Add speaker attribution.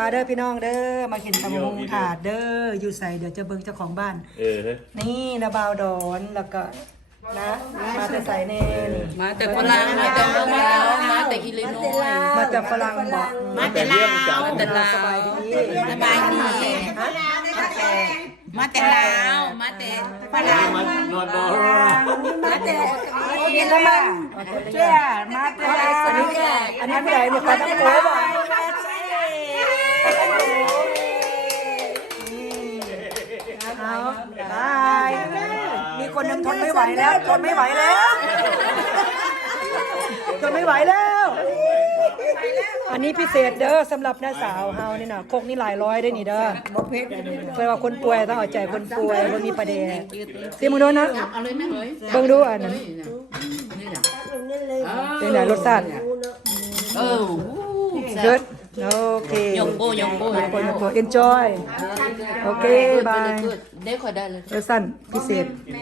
Speaker 1: มาเด้อพี่น้องเด้อมากินตะมุงถาดเด้ออยู่ใส่เดี๋ยวจะเบิ่งเจ้าของบ้านเออนี่นะบาวดอนแล้วก็นะมาแต่ใส่เน
Speaker 2: มาแต่ฝรั่งมาแต่เงลาวมาแต่อิลลโนย
Speaker 1: มาแต่ฝรั่งบอก
Speaker 2: มาแต่ลาวมา
Speaker 1: แต่ลาวสบายดี
Speaker 2: สบายดีมาแต่มาแต่ลาวมาแต่
Speaker 3: ฝรั่งมาแต่นอ
Speaker 1: นมาแต่เอมัเชื่มาแต่อันนี้อันนี้ใหญ่เนี่ยคนาต้องโป้บเอาบายมีคนนึงทนไม่ไหวแล้วทนไม่ไหวแล้วทนไม่ไหวแล้ว อันนี้พิเศษเด้อสำหรับน้าสาวเฮานี่น่ะโคกนี่หลายร้อยได้นี่เด้อเพื่อว่าคนป่วยต้องเอาใจคนป่วยคนมีประเด็นซีมดูนะเบิ่งดูอันนั้นนี่นเออเป็นไงรสชาติเออ่ยเลิ Okay.
Speaker 2: Yung po, yung po.
Speaker 1: Enjoy. Okay, bye. Very good.